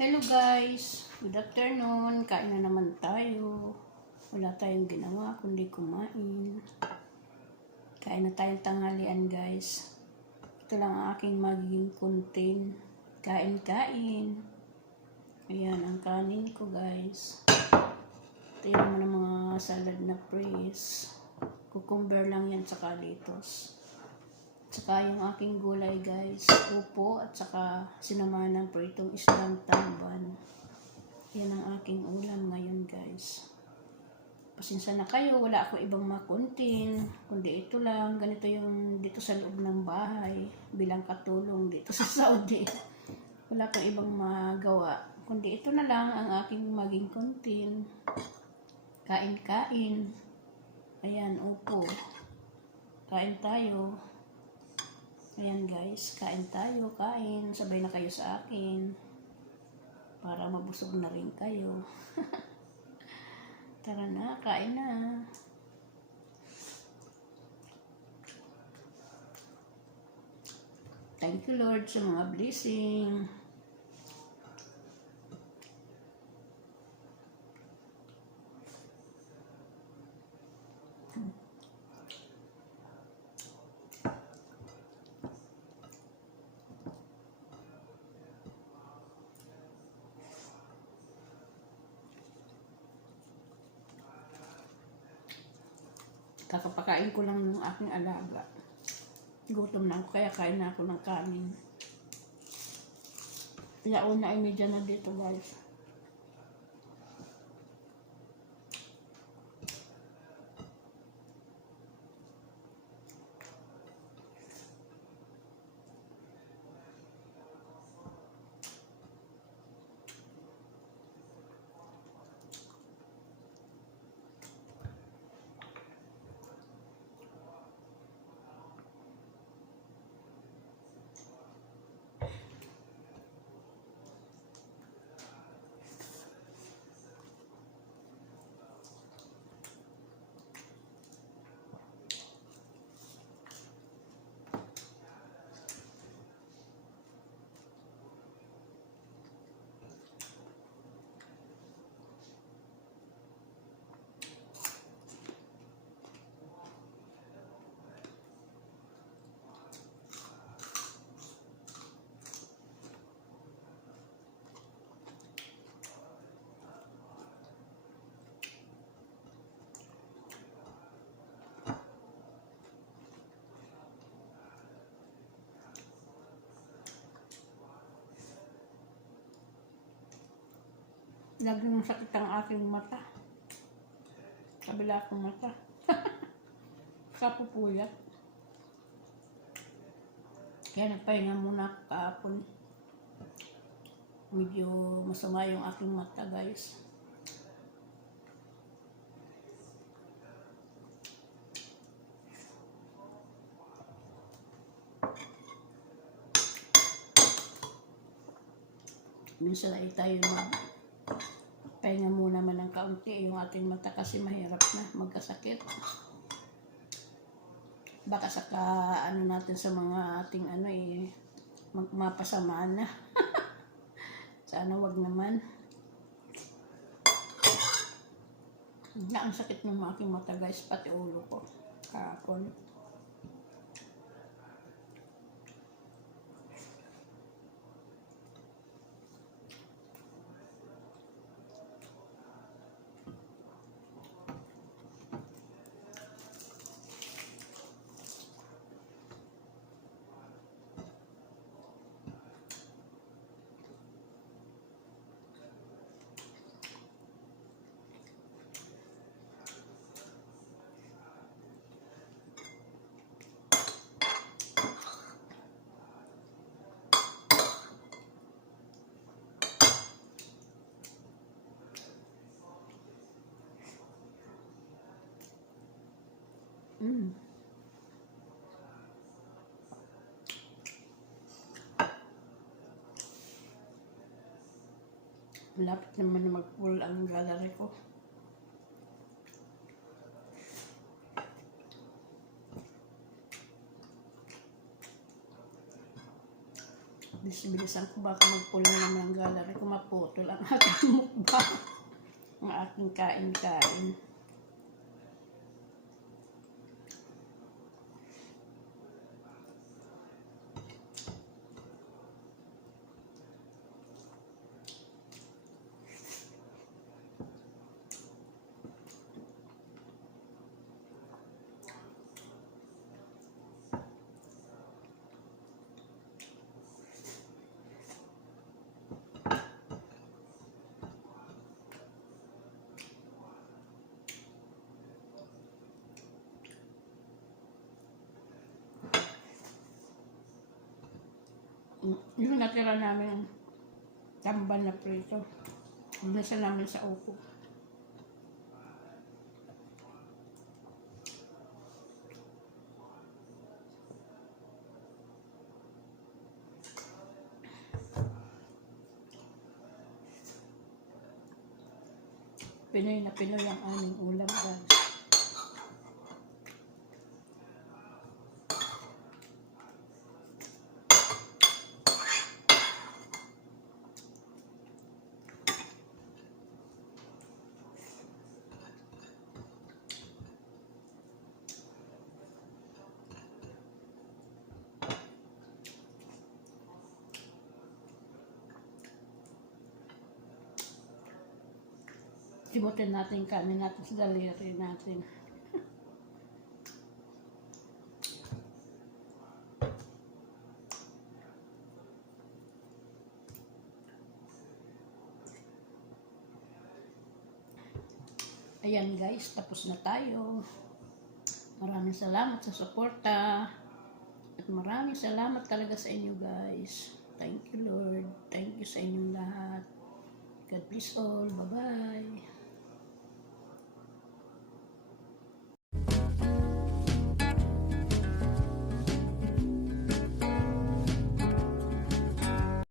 Hello guys, good afternoon. Kain na naman tayo. Wala tayong ginawa kundi kumain. Kain na tayong tanghalian guys. Ito lang ang aking magiging content. Kain-kain. Ayan ang kanin ko guys. Ito yung naman ang mga salad na freeze. Cucumber lang yan saka lettuce. Tsaka yung aking gulay guys, upo at saka sinamahan ng pritong isdang tamban. Yan ang aking ulam ngayon guys. Pasensya na kayo, wala ako ibang makuntin, kundi ito lang. Ganito yung dito sa loob ng bahay, bilang katulong dito sa Saudi. Wala akong ibang magawa, kundi ito na lang ang aking maging kuntin. Kain-kain. Ayan, upo. Kain tayo. Ayan guys, kain tayo, kain. Sabay na kayo sa akin. Para mabusog na rin kayo. Tara na, kain na. Thank you Lord sa mga blessing. Kakapakain ko lang ng aking alaga. Gutom na ako, kaya kain na ako ng kanin. Kaya una ay medya na dito guys. Laging sakit ang aking mata. Kabila akong mata. Kapupuyat. Kaya nagpahinga muna ako kahapon. Medyo masama yung aking mata guys. Minsan ay tayo pahinga muna man ng kaunti yung ating mata kasi mahirap na magkasakit. Baka saka ano natin sa mga ating mapasamaan na. Sana wag naman. Ang sakit ng aking mata guys, pati ulo ko kahapon. Lapit naman na mag-full ang gallery ko. Bilis-bilisan ko baka magpulo naman ang gallery ko, maputol ang aking mukbang. Ang aking kain-kain. Yung natira namin tambal na prito, nasa namin sa upo. Pinoy na Pinoy ang aming ulam, guys. Simutin natin kanin natin sa daliri natin. Ayan guys, tapos na tayo. Maraming salamat sa suporta. At maraming salamat talaga sa inyo guys. Thank you Lord. Thank you sa inyong lahat. God bless all. Bye-bye.